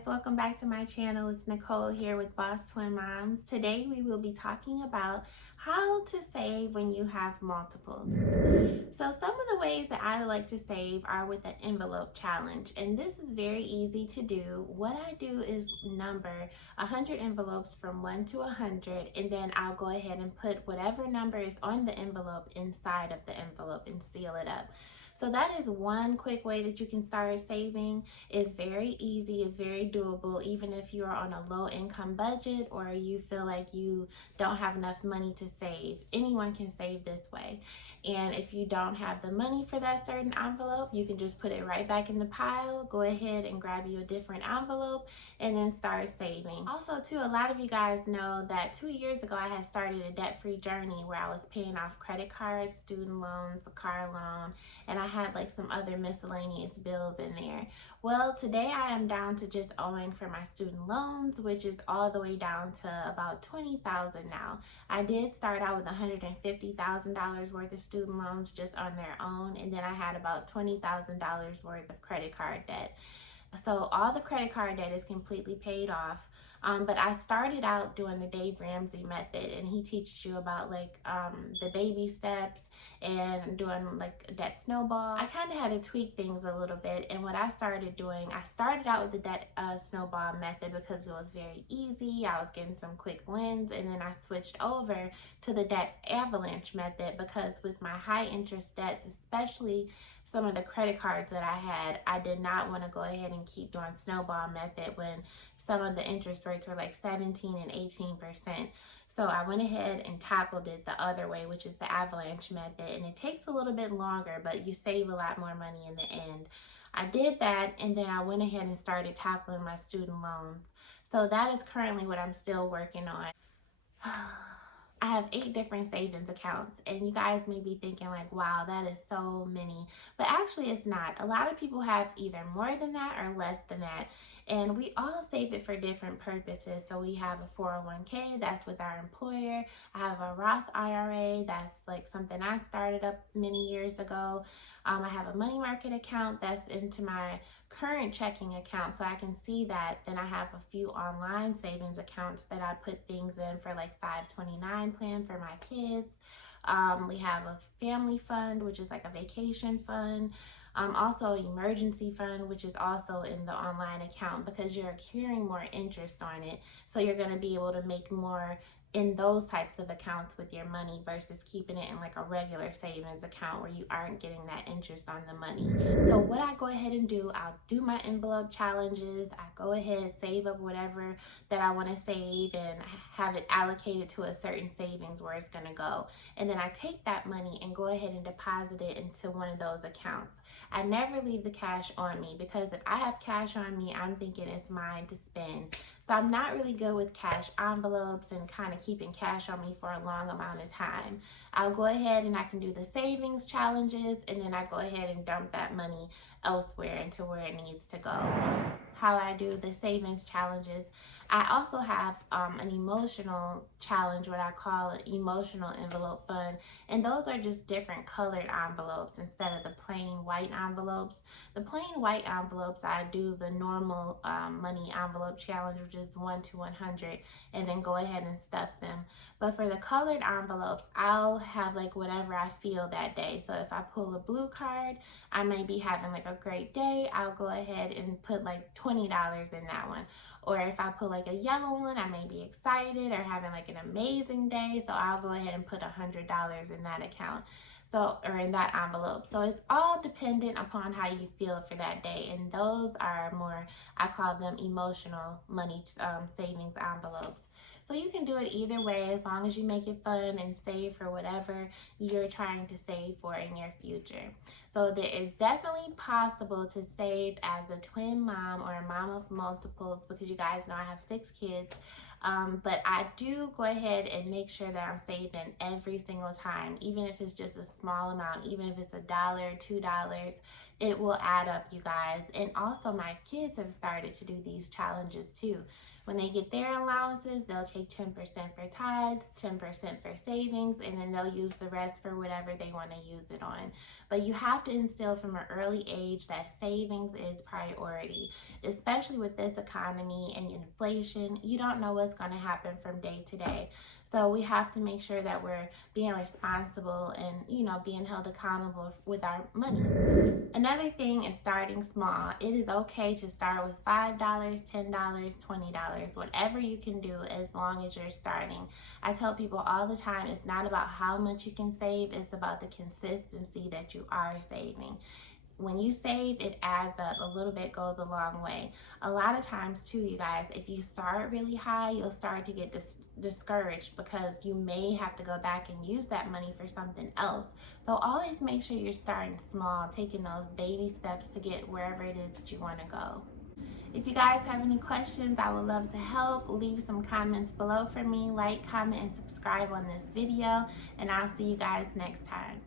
guys, welcome back to my channel. It's Nicole here with Boss Twin Moms. Today we will be talking about how to save when you have multiples. So some of the ways that I like to save are with the envelope challenge, and this is very easy to do. What I do is number 100 envelopes from 1 to 100, and then I'll go ahead and put whatever number is on the envelope inside of the envelope and seal it up. So that is one quick way that you can start saving. It's very easy, it's very doable, even if you're on a low income budget or you feel like you don't have enough money to save. Anyone can save this way. And if you don't have the money for that certain envelope, you can just put it right back in the pile. Go ahead and grab you a different envelope and then start saving. Also too, a lot of you guys know that 2 years ago I had started a debt-free journey where I was paying off credit cards, student loans, a car loan, and I had like some other miscellaneous bills in there. Well, today I am down to just owing for my student loans, which is all the way down to about $20,000 now. I did start out with $150,000 worth of student loans just on their own, and then I had about $20,000 worth of credit card debt. So all the credit card debt is completely paid off. But I started out doing the Dave Ramsey method, and he teaches you about like the baby steps and doing like debt snowball. I kind of had to tweak things a little bit, and what I started doing, I started out with the debt snowball method because it was very easy. I was getting some quick wins, and then I switched over to the debt avalanche method because with my high interest debts, especially some of the credit cards that I had, I did not want to go ahead and keep doing snowball method when some of the interest rates were like 17 and 18%. So I went ahead and tackled it the other way, which is the avalanche method. And it takes a little bit longer, but you save a lot more money in the end. I did that, and then I went ahead and started tackling my student loans. So that is currently what I'm still working on. I have 8 different savings accounts, and you guys may be thinking like, wow, that is so many, but actually it's not. A lot of people have either more than that or less than that, and we all save it for different purposes. So we have a 401k that's with our employer. I have a Roth IRA that's like something I started up many years ago. I have a money market account that's into my current checking account, so I can see that. Then I have a few online savings accounts that I put things in for like 529 plan for my kids. We have a family fund, which is like a vacation fund. Also emergency fund, which is also in the online account because you're accruing more interest on it. So you're going to be able to make more in those types of accounts with your money versus keeping it in like a regular savings account where you aren't getting that interest on the money. So what I go ahead and do, I'll do my envelope challenges. I go ahead, save up whatever that I want to save and have it allocated to a certain savings where it's going to go. And then I take that money and go ahead and deposit it into one of those accounts. I never leave the cash on me because if I have cash on me, I'm thinking it's mine to spend. So I'm not really good with cash envelopes and kind of keeping cash on me for a long amount of time. I'll go ahead and I can do the savings challenges, and then I go ahead and dump that money elsewhere into where it needs to go. How I do the savings challenges, I also have an emotional challenge, what I call an emotional envelope fund, and those are just different colored envelopes instead of the plain white envelopes. The plain white envelopes, I do the normal money envelope challenge, which is 1 to 100, and then go ahead and stuff them. But for the colored envelopes, I'll have like whatever I feel that day. So if I pull a blue card, I may be having like a great day, I'll go ahead and put like $20 in that one. Or if I put like a yellow one, I may be excited or having like an amazing day, so I'll go ahead and put $100 in that account. So, or in that envelope. So it's all dependent upon how you feel for that day. And those are more, I call them emotional money savings envelopes. So you can do it either way as long as you make it fun and save for whatever you're trying to save for in your future. So there is definitely possible to save as a twin mom or a mom of multiples, because you guys know I have 6 kids. But I do go ahead and make sure that I'm saving every single time, even if it's just a small amount, even if it's $1, $2, it will add up, you guys. And also my kids have started to do these challenges too. When they get their allowances, they'll take 10% for tithes, 10% for savings, and then they'll use the rest for whatever they want to use it on. But you have to instill from an early age that savings is priority, especially with this economy and inflation. You don't know what's going to happen from day to day. So we have to make sure that we're being responsible and, being held accountable with our money. Another thing is starting small. It is okay to start with $5, $10, $20, whatever you can do as long as you're starting. I tell people all the time, it's not about how much you can save, it's about the consistency that you are saving. When you save, it adds up. A little bit goes a long way. A lot of times too, you guys, if you start really high, you'll start to get discouraged because you may have to go back and use that money for something else. So always make sure you're starting small, taking those baby steps to get wherever it is that you want to go. If you guys have any questions, I would love to help. Leave some comments below for me. Like, comment, and subscribe on this video, and I'll see you guys next time.